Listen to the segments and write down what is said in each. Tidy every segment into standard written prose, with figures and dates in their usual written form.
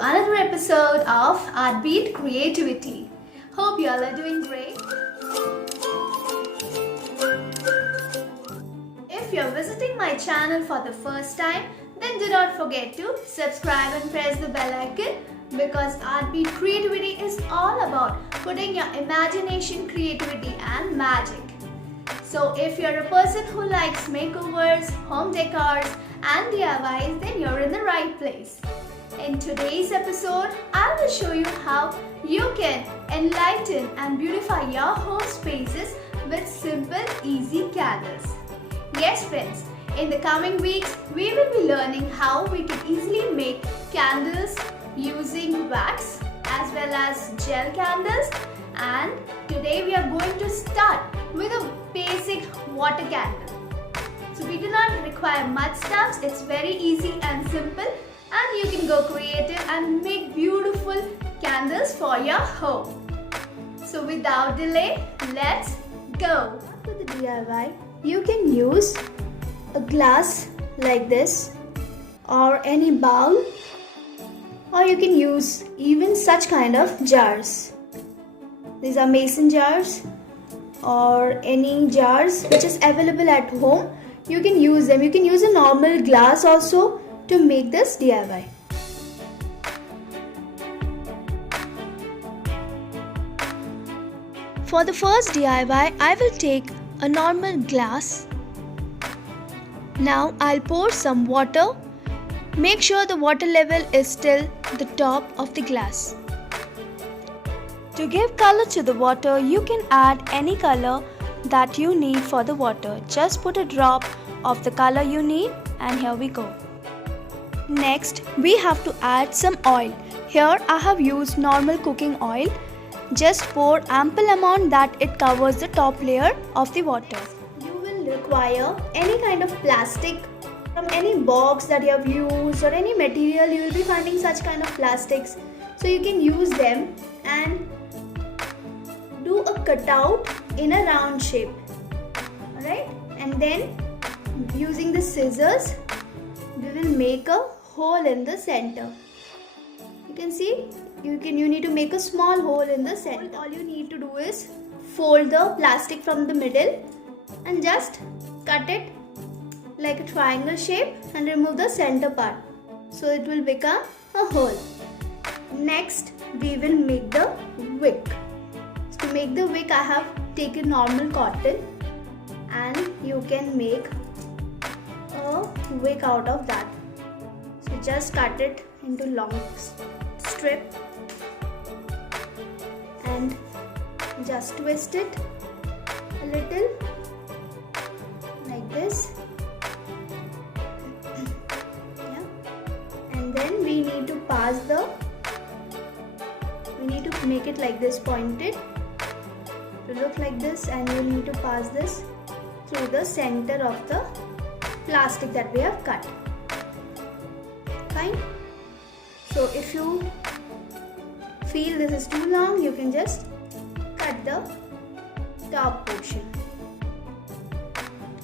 another episode of Artbeat Creativity. Hope you all are doing great. If you're visiting my channel for the first time, then do not forget to subscribe and press the bell icon because Artbeat Creativity is all about putting your imagination, creativity and magic. So if you're a person who likes makeovers, home decors and DIYs, then you're in the right place. In today's episode, I will show you how you can enlighten and beautify your home spaces with simple, easy candles. Yes friends, in the coming weeks, we will be learning how we can easily make candles using wax as well as gel candles, and today we are going to start with a basic water candle. So we do not require much stuffs, it's very easy and simple, and you can go creative and make beautiful candles for your home. So without delay, let's go. For the DIY, you can use a glass like this or any bowl, or you can use even such kind of jars. These are mason jars or any jars which is available at home. You can use them. You can use a normal glass also to make this DIY. For the first DIY, I will take a normal glass. Now I'll pour some water. Make sure the water level is still the top of the glass. To give color to the water, you can add any color that you need for the water. Just put a drop of the color you need, and here we go. Next, we have to add some oil. Here I have used normal cooking oil. Just pour ample amount that it covers the top layer of the water. You will require any kind of plastic from any box that you have used or any material. You will be finding such kind of plastics. So you can use them and do a cutout in a round shape. Alright? And then using the scissors, we will make a hole in the center. You can see you need to make a small hole in the center. All you need to do is fold the plastic from the middle and just cut it like a triangle shape and remove the center part, so it will become a hole. Next, we will make the wick. So to make the wick, I have taken normal cotton and you can make a wick out of that. So just cut it into long strip and just twist it a little like this. Yeah. And then we need to make it like this, pointed to look like this, and we need to pass this through the center of the plastic that we have cut. Fine. So if you feel this is too long, you can just cut the top portion.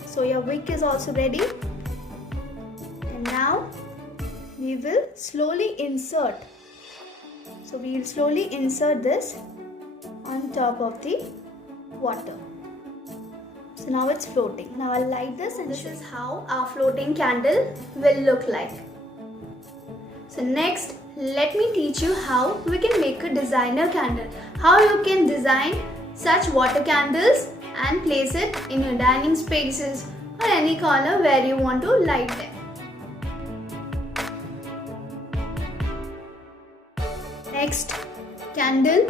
So your wick is also ready, and now we will slowly insert. So we will slowly insert this on top of the water. So now it's floating. Now I'll light this, and this is how our floating candle will look like. So next, let me teach you how we can make a designer candle. How you can design such water candles and place it in your dining spaces or any corner where you want to light them. Next candle,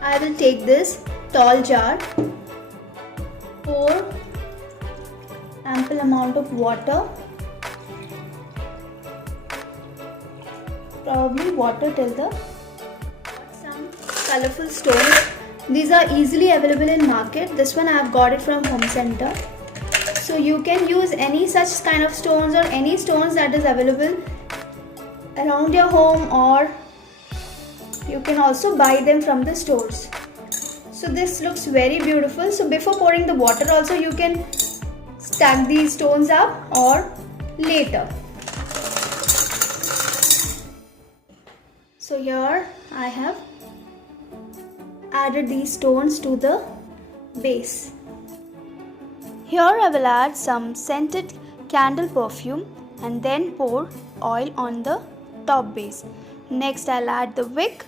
I will take this tall jar, pour ample amount of water, probably water till the some colorful stones. These are easily available in market. This one I have got it from Home Center. So you can use any such kind of stones or any stones that is available around your home, or you can also buy them from the stores. So this looks very beautiful. So before pouring the water also, you can stack these stones up or later. So here I have added these stones to the base. Here I will add some scented candle perfume and then pour oil on the top base. Next I'll add the wick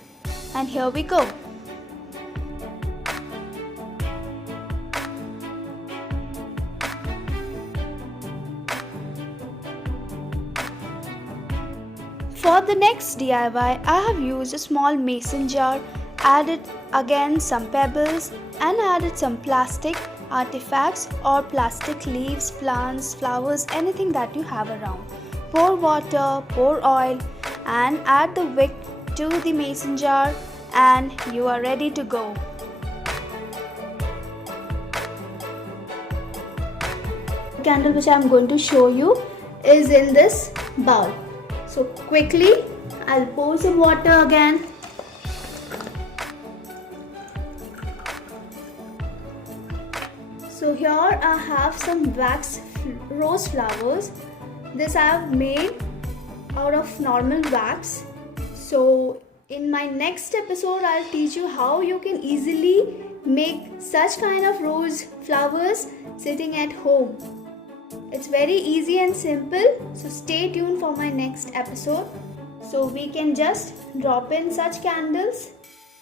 and here we go. For the next DIY, I have used a small mason jar, added again some pebbles and added some plastic artifacts or plastic leaves, plants, flowers, anything that you have around. Pour water, pour oil and add the wick to the mason jar and you are ready to go. The candle which I am going to show you is in this bowl. So quickly I'll pour some water again. So here I have some wax rose flowers. This I have made out of normal wax. So in my next episode I'll teach you how you can easily make such kind of rose flowers sitting at home. It's very easy and simple, so stay tuned for my next episode. So we can just drop in such candles.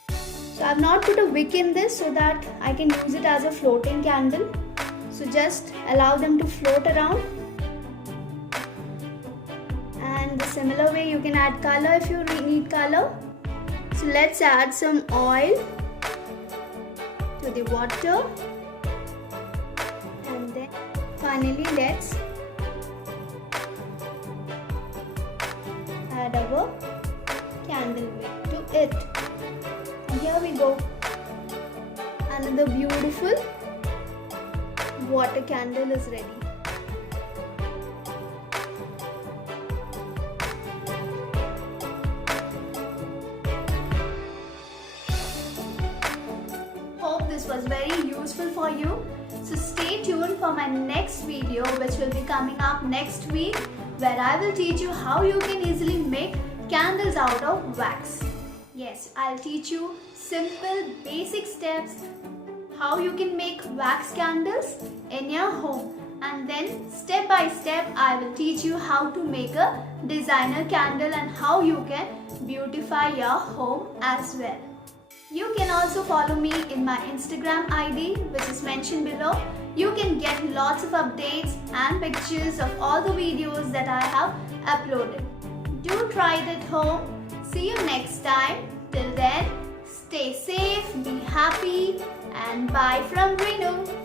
So I've not put a wick in this so that I can use it as a floating candle. So just allow them to float around. And the similar way you can add color if you need color. So let's add some oil to the water. And then finally let's add our candle wick to it. And here we go. Another beautiful water candle is ready. Hope this was very useful for you. So stay tuned for my next video which will be coming up next week, where I will teach you how you can easily make candles out of wax. Yes, I'll teach you simple basic steps how you can make wax candles in your home, and then step by step I will teach you how to make a designer candle and how you can beautify your home as well. You can also follow me in my Instagram ID which is mentioned below. You can get lots of updates and pictures of all the videos that I have uploaded. Do try it at home. See you next time. Till then, stay safe, be happy and bye from Renu.